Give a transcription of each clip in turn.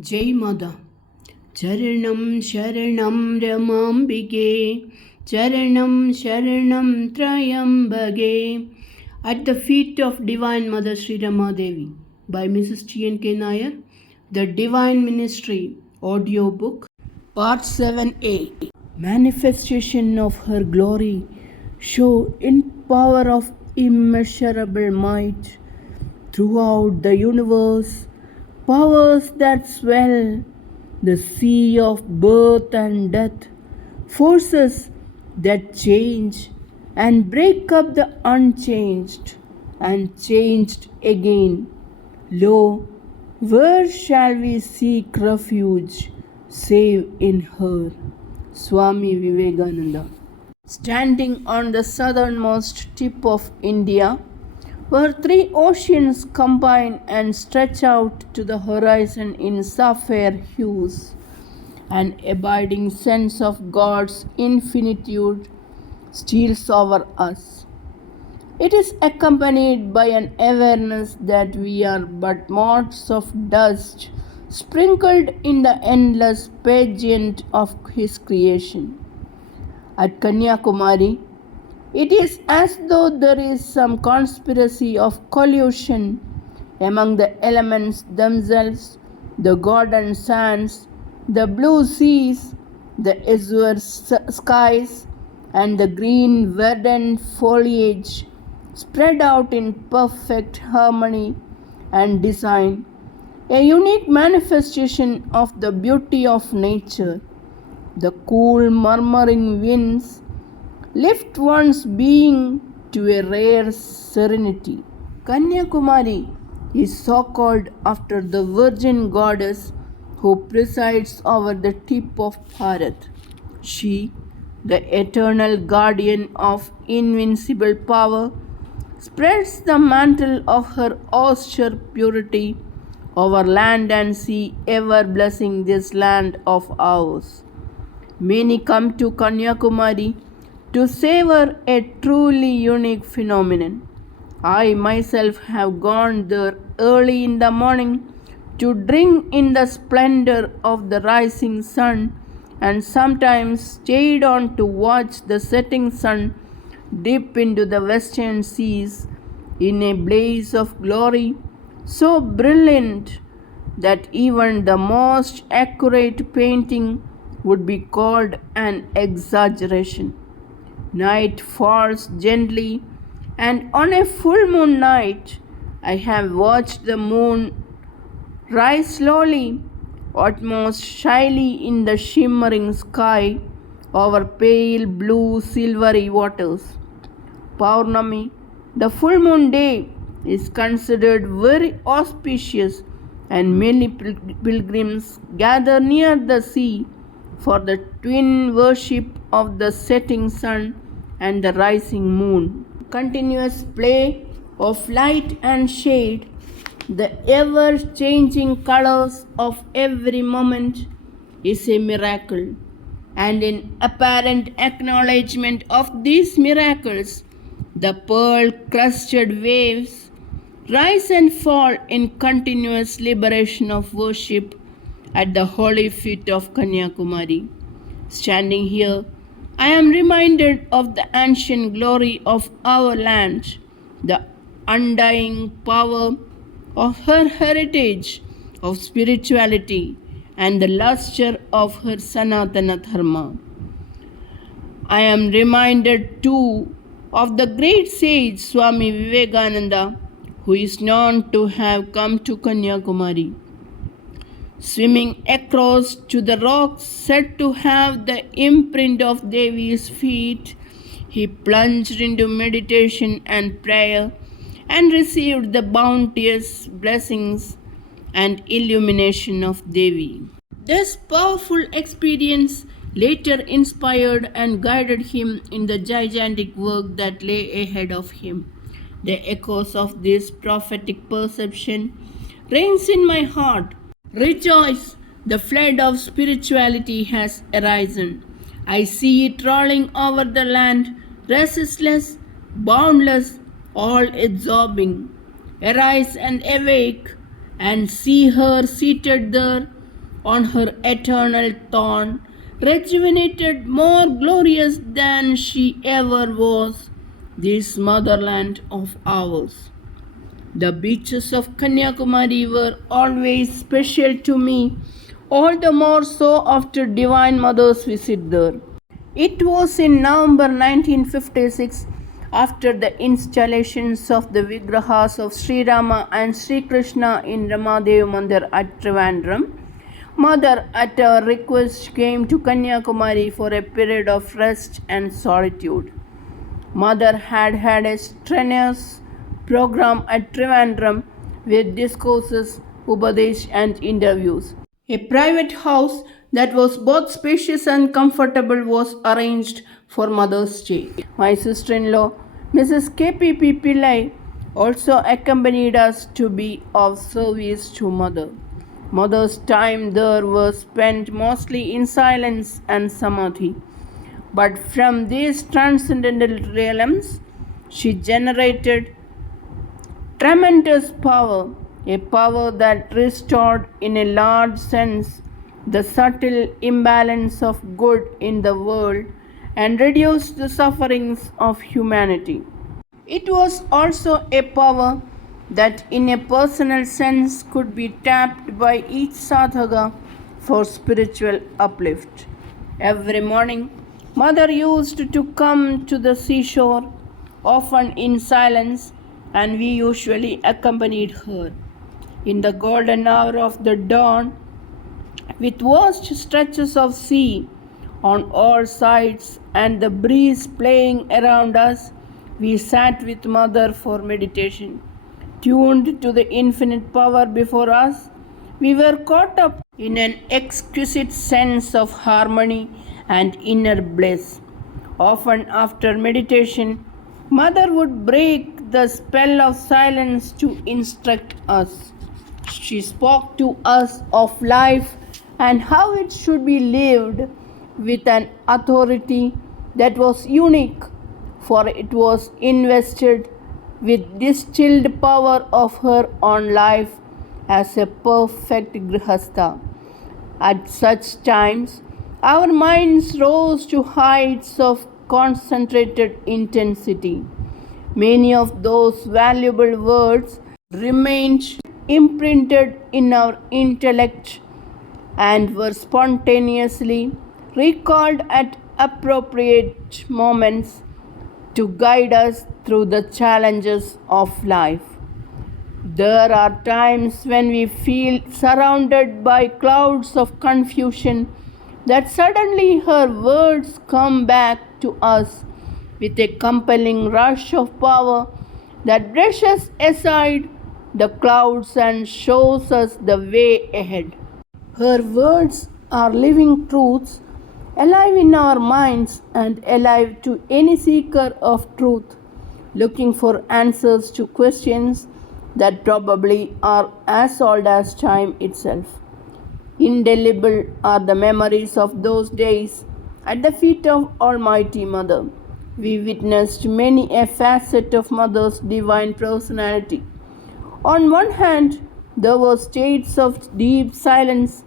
Jai Mother. Charanam Sharanam Ramambige, Charanam Sharanam Trayambage. At the feet of Divine Mother Sree Rama Devi by Mrs. T.N.K Nair, the Divine Ministry audio book, Part 7a. Manifestation of her glory show in power of immeasurable might throughout the universe, powers that swell the sea of birth and death, forces that change and break up the unchanged and changed again. Lo, where shall we seek refuge save in her? Swami Vivekananda. Standing on the southernmost tip of India, where three oceans combine and stretch out to the horizon in sapphire hues, an abiding sense of God's infinitude steals over us. It is accompanied by an awareness that we are but motes of dust sprinkled in the endless pageant of His creation. At Kanyakumari, it is as though there is some conspiracy of collusion among the elements themselves, the golden sands, the blue seas, the azure skies, and the green verdant foliage spread out in perfect harmony and design, a unique manifestation of the beauty of nature. The cool murmuring winds lift one's being to a rare serenity. Kanyakumari is so called after the virgin goddess who presides over the tip of Bharat. She, the eternal guardian of invincible power, spreads the mantle of her austere purity over land and sea, ever blessing this land of ours. Many come to Kanyakumari to savor a truly unique phenomenon. I myself have gone there early in the morning to drink in the splendor of the rising sun, and sometimes stayed on to watch the setting sun dip into the western seas in a blaze of glory so brilliant that even the most accurate painting would be called an exaggeration. Night falls gently, and on a full moon night, I have watched the moon rise slowly, almost shyly in the shimmering sky over pale blue silvery waters. Paurnami, the full moon day, is considered very auspicious, and many pilgrims gather near the sea for the twin worship of the setting sun and the rising moon. Continuous play of light and shade, the ever changing colors of every moment, is a miracle, and in apparent acknowledgement of these miracles, the pearl crusted waves rise and fall in continuous liberation of worship at the holy feet of Kanyakumari. Standing here, I am reminded of the ancient glory of our land, the undying power of her heritage of spirituality, and the luster of her Sanatana Dharma. I am reminded too of the great sage Swami Vivekananda, who is known to have come to Kanyakumari. Swimming across to the rocks said to have the imprint of Devi's feet, he plunged into meditation and prayer and received the bounteous blessings and illumination of Devi. This powerful experience later inspired and guided him in the gigantic work that lay ahead of him. The echoes of this prophetic perception rings in my heart. Rejoice, the flood of spirituality has arisen. I see it rolling over the land, resistless, boundless, all absorbing. Arise and awake, and see her seated there, on her eternal thorn, rejuvenated, more glorious than she ever was, this motherland of ours. The beaches of Kanyakumari were always special to me, all the more so after Divine Mother's visit there. It was in November 1956, after the installations of the Vigrahas of Sri Rama and Sri Krishna in Rama Devi Mandir at Trivandrum. Mother, at our request, came to Kanyakumari for a period of rest and solitude. Mother had had a strenuous program at Trivandrum with discourses, upadesh and interviews. A private house that was both spacious and comfortable was arranged for Mother's stay. My sister-in-law, Mrs. K.P.P. Pillai, also accompanied us to be of service to Mother. Mother's time there was spent mostly in silence and samadhi. But from these transcendental realms, she generated tremendous power, a power that restored in a large sense the subtle imbalance of good in the world and reduced the sufferings of humanity. It was also a power that in a personal sense could be tapped by each sadhaka for spiritual uplift. Every morning, Mother used to come to the seashore, often in silence, and we usually accompanied her. In the golden hour of the dawn, with vast stretches of sea on all sides and the breeze playing around us, we sat with Mother for meditation. Tuned to the infinite power before us, we were caught up in an exquisite sense of harmony and inner bliss. Often after meditation, Mother would break the spell of silence to instruct us. She spoke to us of life and how it should be lived with an authority that was unique, for it was invested with distilled power of her own life as a perfect grihastha. At such times, our minds rose to heights of concentrated intensity. Many of those valuable words remained imprinted in our intellect and were spontaneously recalled at appropriate moments to guide us through the challenges of life. There are times when we feel surrounded by clouds of confusion that suddenly her words come back to us with a compelling rush of power that brushes aside the clouds and shows us the way ahead. Her words are living truths, alive in our minds and alive to any seeker of truth, looking for answers to questions that probably are as old as time itself. Indelible are the memories of those days at the feet of Almighty Mother. We witnessed many a facet of Mother's divine personality. On one hand, there were states of deep silence.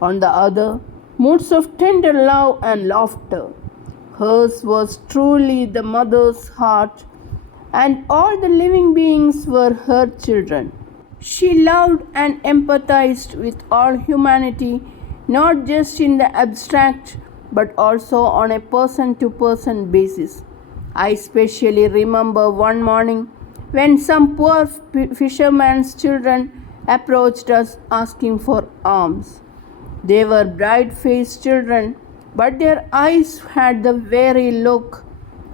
On the other, moods of tender love and laughter. Hers was truly the Mother's heart, and all the living beings were her children. She loved and empathized with all humanity, not just in the abstract, but also on a person-to-person basis. I especially remember one morning when some poor fisherman's children approached us asking for alms. They were bright-faced children, but their eyes had the weary look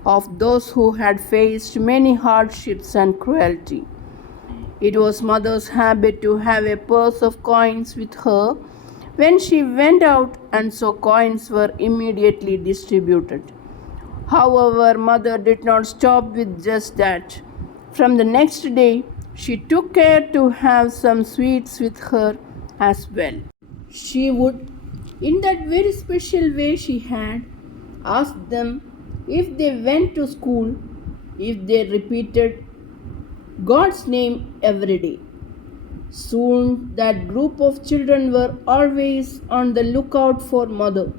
of those who had faced many hardships and cruelty. It was Mother's habit to have a purse of coins with her when she went out, and so coins were immediately distributed. However, Mother did not stop with just that. From the next day, she took care to have some sweets with her as well. She would, in that very special way she had, ask them if they went to school, if they repeated God's name every day. Soon that group of children were always on the lookout for Mother.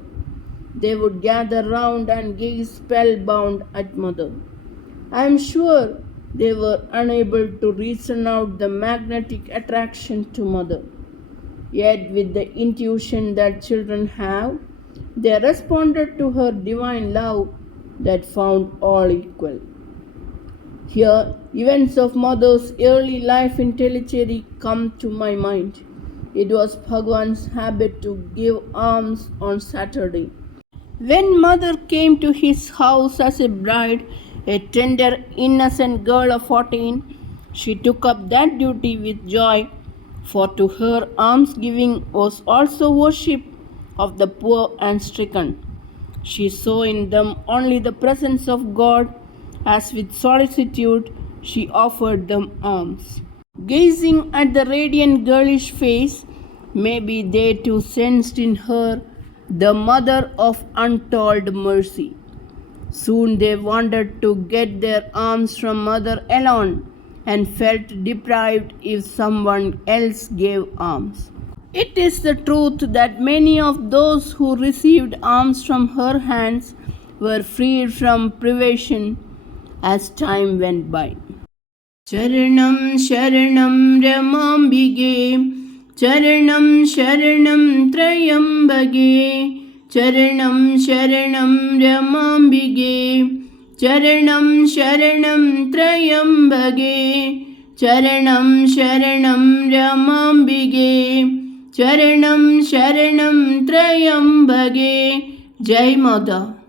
They would gather round and gaze spellbound at Mother. I am sure they were unable to reason out the magnetic attraction to Mother. Yet, with the intuition that children have, they responded to her divine love that found all equal. Here, events of Mother's early life in Tellicherry come to my mind. It was Bhagwan's habit to give alms on Saturday. When Mother came to his house as a bride, a tender, innocent girl of 14, she took up that duty with joy, for to her almsgiving was also worship of the poor and stricken. She saw in them only the presence of God, as with solicitude she offered them alms. Gazing at the radiant girlish face, maybe they too sensed in her the mother of untold mercy. Soon they wanted to get their alms from Mother alone and felt deprived if someone else gave alms. It is the truth that many of those who received alms from her hands were freed from privation as time went by. Charanam Sharanam Ramambige, Charanam Sharanam Trayambage, Charanam Sharanam Ramambige, Charanam Sharanam Trayambage, Charanam Sharanam Ramambige, Charanam Sharanam Trayambage. Jai Mother.